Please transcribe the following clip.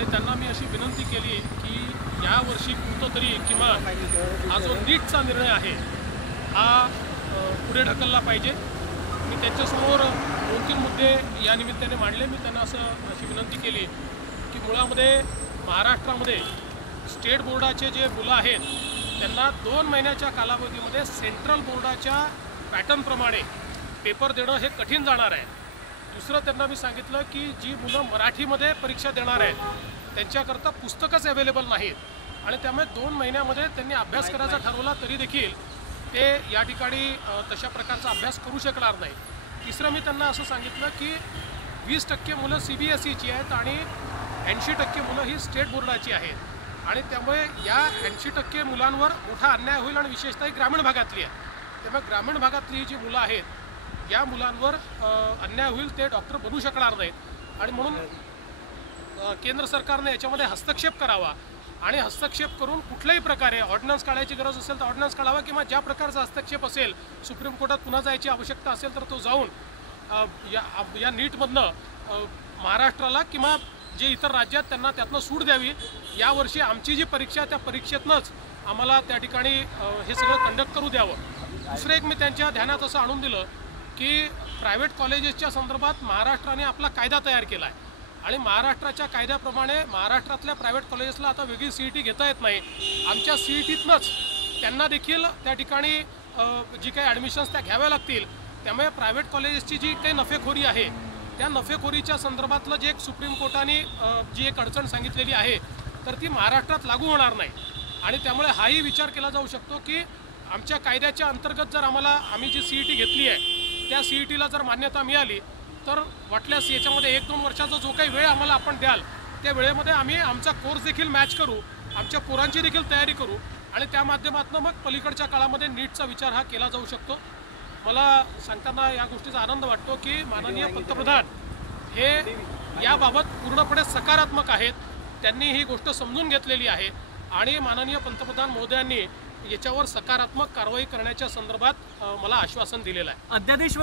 आणि त्यांना मी अशी विनंती केली की यावर्षी कुठंतरी किमान हा जो नीटचा निर्णय आहे हा पुढे ढकलला पाहिजे। मी त्यांच्यासमोर 2-3 मुद्दे या निमित्ताने मांडले। मी त्यांना अशी विनंती केली की मुळामध्ये महाराष्ट्रामध्ये स्टेट बोर्डाचे जे मुलं आहेत त्यांना 2 महिन्याच्या कालावधीमध्ये सेंट्रल बोर्डाच्या पॅटर्नप्रमाणे पेपर देणं हे कठीण जाणार आहे। दुसरं त्यांना मी सांगितलं की जी मुलं मराठीमध्ये परीक्षा देणार आहेत त्यांच्याकरता पुस्तकच अवेलेबल नाहीत आणि त्यामुळे 2 महिन्यामध्ये त्यांनी अभ्यास करायचा ठरवला तरी देखील ते या ठिकाणी तशा प्रकारचा अभ्यास करू शकणार नाही। तिसरं मी त्यांना असं सांगितलं की 20% मुलं CBSEची आहेत आणि 80% मुलं ही स्टेट बोर्डाची आहेत आणि त्यामुळे या 80% मुलांवर मोठा अन्याय होईल आणि विशेषतः ग्रामीण भागातली आहे। त्यामुळे ग्रामीण भागातली जी मुलं आहेत या मुलांवर अन्याय होईल, ते डॉक्टर बनू शकणार नाहीत आणि म्हणून केंद्र सरकारने याच्यामध्ये हस्तक्षेप करावा आणि हस्तक्षेप करून कुठल्याही प्रकारे ऑर्डिनन्स काढायची गरज असेल तर ऑर्डिनन्स काढावा किंवा ज्या प्रकारचा हस्तक्षेप असेल सुप्रीम कोर्टात पुन्हा जायची आवश्यकता असेल तर तो जाऊन या नीटमधनं महाराष्ट्राला किंवा जे इतर राज्यात त्यांना त्यातनं सूट द्यावी। यावर्षी आमची जी परीक्षा त्या परीक्षेतनंच आम्हाला त्या ठिकाणी हे सगळं कंडक्ट करू द्यावं। दुसरं एक मी त्यांच्या ध्यानात असं आणून दिलं की प्रायव्हेट कॉलेजेसच्या संदर्भात महाराष्ट्राने आपला कायदा तयार केला आहे आणि महाराष्ट्राच्या कायद्याप्रमाणे महाराष्ट्रातल्या प्रायव्हेट कॉलेजेसला आता वेगळी CET घेता येत नाही। आमच्या CETतनंच त्यांना देखील त्या ठिकाणी जी काही ॲडमिशन्स त्या घ्याव्या लागतील। त्यामुळे प्रायव्हेट कॉलेजेसची जी काही नफेखोरी आहे त्या नफेखोरीच्या संदर्भातलं जे एक सुप्रीम कोर्टाने जी एक अडचण सांगितलेली आहे तर ती महाराष्ट्रात लागू होणार नाही आणि त्यामुळे हाही विचार केला जाऊ शकतो की आमच्या कायद्याच्या अंतर्गत जर आम्ही जी CET घेतली आहे त्या CETला जर मान्यता मिळाली तर वाटल्यास याच्यामध्ये 1-2 वर्षाचा जो काही वेळ आम्हाला आपण द्याल त्या वेळेमध्ये आम्ही आमचा कोर्स देखील मॅच करू, आमच्या पोरांची देखील तयारी करू आणि त्या माध्यमातून मग पलीकडच्या काळामध्ये नीटचा विचार हा केला जाऊ शकतो। मला सांगताना या गोष्टीचा आनंद वाटतो की माननीय पंतप्रधान हे याबाबत पूर्णपणे सकारात्मक आहेत। त्यांनी ही गोष्ट समजून घेतलेली आहे आणि माननीय पंतप्रधान महोदयांनी याच्यावर सकारात्मक कारवाई करण्याच्या संदर्भात मला आश्वासन दिलेलं आहे। अध्यादेश